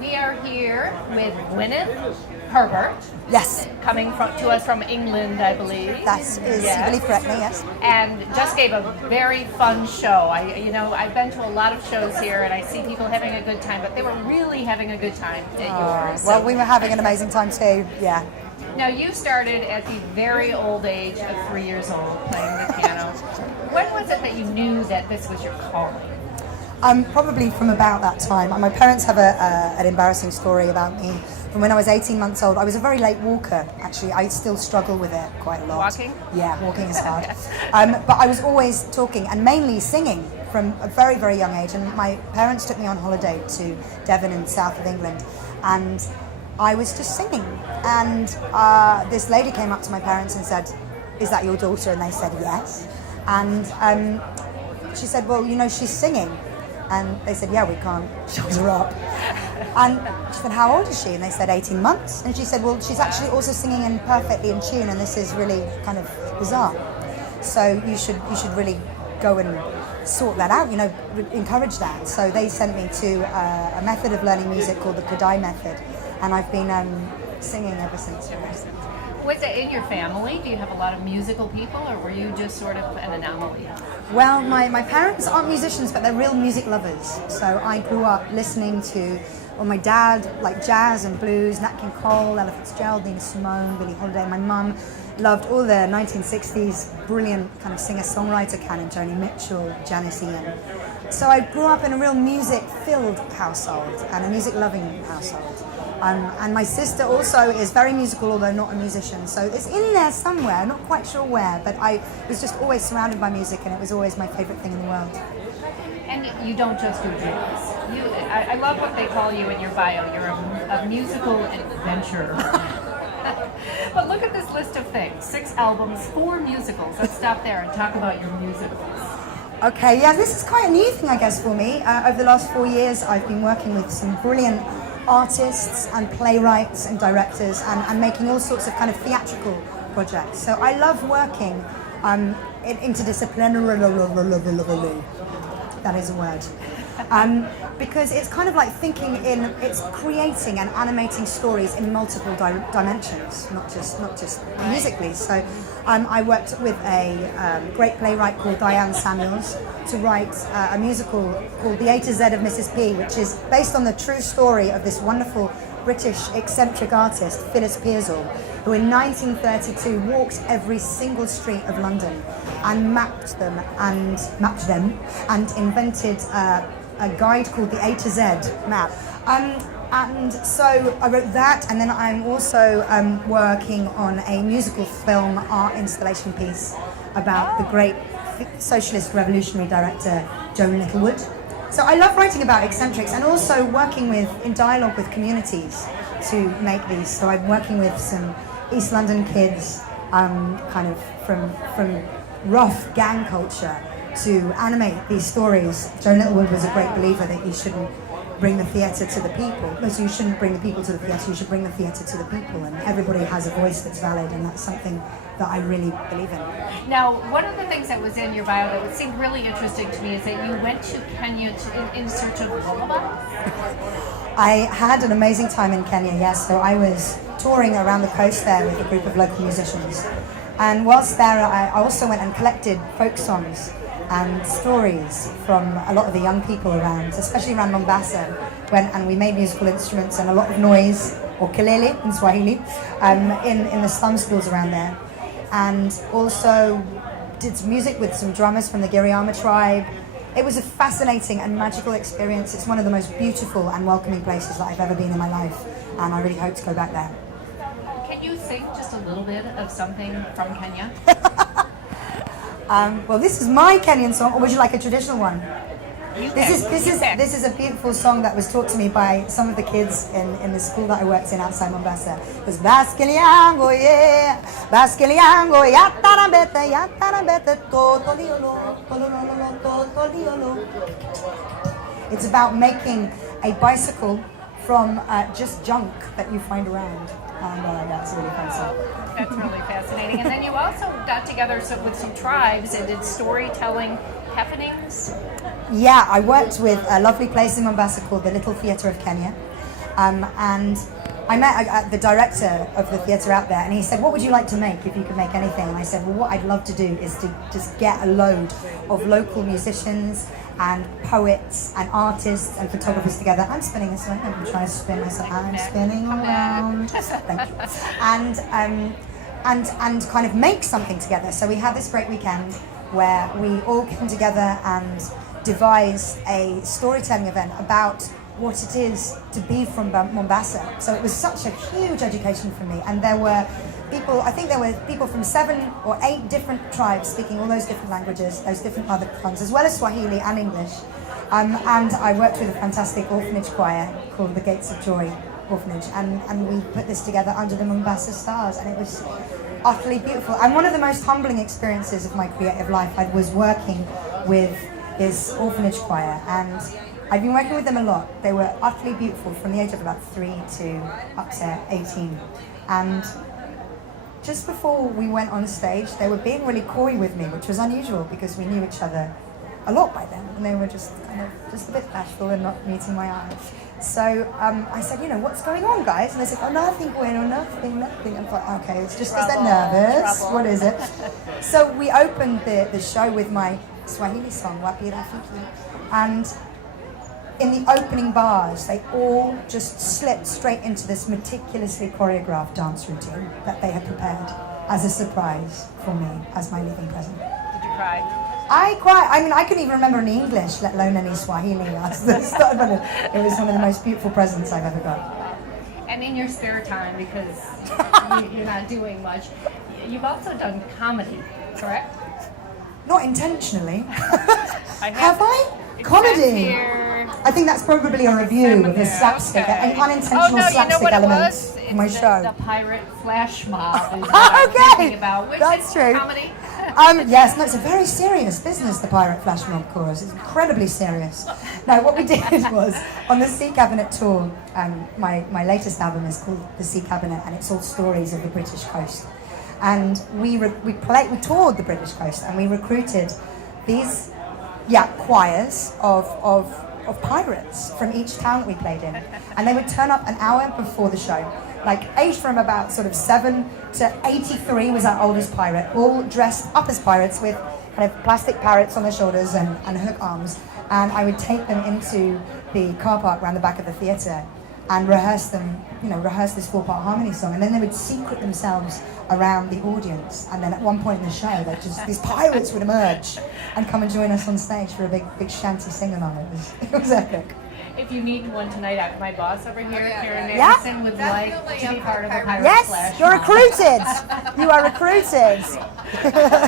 We are here with Gwyneth Herbert. Yes. Coming to us from England, I believe. That is, you believe correctly, yes. And just gave a very fun show. I've been to a lot of shows here, and I see people having a good time, but they were really having a good time at yours. Well, we were having an amazing time too, yeah. Now, you started at the very old age of 3 years old playing the piano. When was it that you knew that this was your calling? Probably from about that time. My parents have an embarrassing story about me. From when I was 18 months old, I was a very late walker, actually. I still struggle with it quite a lot. Walking? Yeah, walking is hard. But I was always talking and mainly singing from a very, very young age. And my parents took me on holiday to Devon in the south of England. And I was just singing. And this lady came up to my parents and said, "Is that your daughter?" And they said, "Yes." And she said, "Well, she's singing." And they said, "Yeah, we can't shut her up." And she said, "How old is she?" And they said, 18 months. And she said, "Well, she's actually also singing in perfectly in tune, and this is really kind of bizarre. So you should really go and sort that out, encourage that." So they sent me to a method of learning music called the Kodai method, and I've been singing ever since. Was it in your family? Do you have a lot of musical people, or were you just sort of an anomaly? Well, my parents aren't musicians, but they're real music lovers. So I grew up listening to, my dad liked jazz and blues, Nat King Cole, Ella Fitzgerald, Nina Simone, Billie Holiday. My mum loved all the 1960s brilliant kind of singer-songwriter canon, Joni Mitchell, Janis Ian. So I grew up in a real music-filled household and a music-loving household. And my sister also is very musical, although not a musician. So it's in there somewhere, not quite sure where, but I was just always surrounded by music, and it was always my favorite thing in the world. And you don't just do jazz. I love what they call you in your bio. You're a musical adventurer. But look at this list of things. 6 albums, 4 musicals. Let's stop there and talk about your musicals. Okay, yeah, this is quite a new thing, I guess, for me. Over the last 4 years, I've been working with some brilliant artists and playwrights and directors and making all sorts of kind of theatrical projects. So I love working interdisciplinarily. That is a word. Because it's kind of like it's creating and animating stories in multiple dimensions, not just musically. So I worked with a great playwright called Diane Samuels to write a musical called The A to Z of Mrs. P, which is based on the true story of this wonderful British eccentric artist, Phyllis Pearsall, who in 1932 walked every single street of London and mapped them and invented a guide called the A to Z map. And so I wrote that, and then I'm also working on a musical film art installation piece about the great socialist revolutionary director Joan Littlewood. So I love writing about eccentrics and also working in dialogue with communities to make these. So I'm working with some East London kids, kind of from rough gang culture, to animate these stories. Joan Littlewood was a great believer that you shouldn't bring the theatre to the people. So you shouldn't bring the people to the theatre, you should bring the theatre to the people. And everybody has a voice that's valid, and that's something that I really believe in. Now, one of the things that was in your bio that seemed really interesting to me is that you went to Kenya in search of lullabies. I had an amazing time in Kenya, yes. So I was touring around the coast there with a group of local musicians. And whilst there, I also went and collected folk songs and stories from a lot of the young people around, especially around Mombasa, and we made musical instruments and a lot of noise, or kelele in Swahili, in the slum schools around there. And also did some music with some drummers from the Giriama tribe. It was a fascinating and magical experience. It's one of the most beautiful and welcoming places that I've ever been in my life, and I really hope to go back there. Can you sing just a little bit of something from Kenya? Well, this is my Kenyan song, or would you like a traditional one? This is a beautiful song that was taught to me by some of the kids in the school that I worked in outside Mombasa. It was Baskeliango, yeah, Baskeliango, yatarabete, totoliolo, totoliolo. It's about making a bicycle from just junk that you find around. And that's really fun song. That's really fascinating. And then you also got together with some tribes and did storytelling happenings. Yeah, I worked with a lovely place in Mombasa called the Little Theatre of Kenya. And I met the director of the theatre out there, and he said, what would you like to make if you could make anything? And I said, well, what I'd love to do is to just get a load of local musicians and poets and artists and photographers together. I'm spinning this way. I'm trying to spin myself. I'm spinning around. Thank you. And kind of make something together. So we had this great weekend where we all came together and devised a storytelling event about what it is to be from Mombasa. So it was such a huge education for me, and there were people, I think there were people from 7 or 8 different tribes speaking all those different languages, those different mother tongues, as well as Swahili and English. And I worked with a fantastic orphanage choir called the Gates of Joy Orphanage, and we put this together under the Mombasa stars, and it was utterly beautiful. And one of the most humbling experiences of my creative life, I was working with this orphanage choir, and I've been working with them a lot. They were utterly beautiful from the age of about 3 to up to 18. And just before we went on stage, they were being really coy with me, which was unusual because we knew each other a lot by then, and they were just kind of just a bit bashful and not meeting my eye. So I said, what's going on, guys? And they said, oh, nothing, Bueno, nothing. I thought, okay, it's just because they're nervous. What is it? So we opened the show with my Swahili song, Wapi Rafiki, and in the opening bars, they all just slipped straight into this meticulously choreographed dance routine that they had prepared as a surprise for me as my leaving present. Did you cry? I cried. I mean, I couldn't even remember any English, let alone any Swahili. It was one of the most beautiful presents I've ever got. And in your spare time, because you're not doing much, you've also done comedy, correct? Not intentionally. Have I? Comedy? I think that's probably a review of the slapstick, an unintentional slapstick elements in my show. The pirate flash mob is what I'm thinking about, which that's is true. Comedy. Yes, no, it's a very serious business, the pirate flash mob chorus. It's incredibly serious. No, what we did was, on the Sea Cabinet tour, my latest album is called The Sea Cabinet, and it's all stories of the British coast. And we toured the British coast, and we recruited these choirs of pirates from each town that we played in, and they would turn up an hour before the show, like aged from about sort of 7 to 83 was our oldest pirate, all dressed up as pirates with kind of plastic parrots on their shoulders and hook arms, and I would take them into the car park around the back of the theatre and rehearse this 4-part harmony song, and then they would secret themselves around the audience, and then at one point in the show, these pirates would emerge and come and join us on stage for a big shanty sing-along. It was epic. If you need one tonight, my boss over here, Karen Anderson, would like to be part of a pirate Yes, flash you're mob. recruited. You are recruited.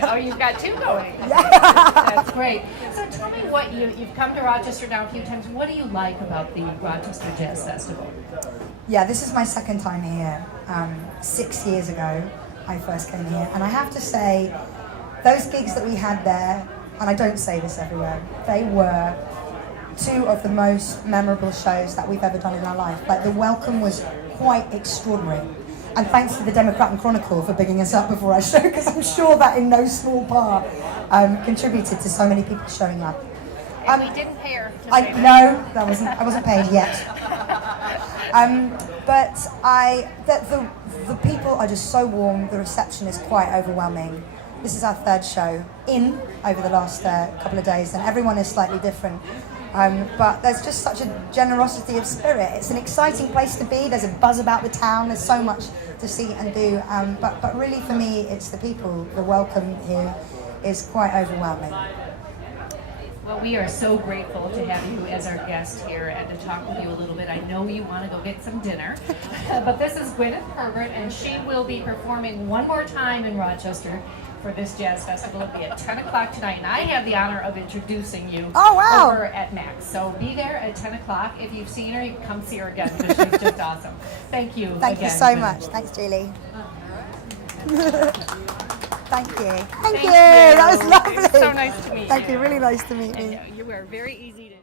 Oh, you've got 2 going. That's great. So tell me what you've come to Rochester now a few times. What do you like about the Rochester Jazz Festival? Yeah, this is my second time here. 6 years ago, I first came here, and I have to say, those gigs that we had there, and I don't say this everywhere, they were 2 of the most memorable shows that we've ever done in our life. Like, the welcome was quite extraordinary. And thanks to the Democrat and Chronicle for bigging us up before our show, because I'm sure that in no small part contributed to so many people showing up. And we didn't pay her. No, I wasn't paid yet. But the people are just so warm. The reception is quite overwhelming. This is our 3rd show over the last couple of days, and everyone is slightly different. But there's just such a generosity of spirit. It's an exciting place to be. There's a buzz about the town. There's so much to see and do. But really, for me, it's the people. The welcome here is quite overwhelming. Well, we are so grateful to have you as our guest here and to talk with you a little bit. I know you want to go get some dinner, but this is Gwyneth Herbert, and she will be performing one more time in Rochester for this jazz festival. It'll be at 10 o'clock tonight, and I have the honor of introducing you over at Max. So be there at 10 o'clock. If you've seen her, you can come see her again because she's just awesome. Thank you. Thank you so much. Thanks, Julie. Thank you. Thank you. That was lovely. It was so nice to meet you. Thank you. Really nice to meet you. You were very easy to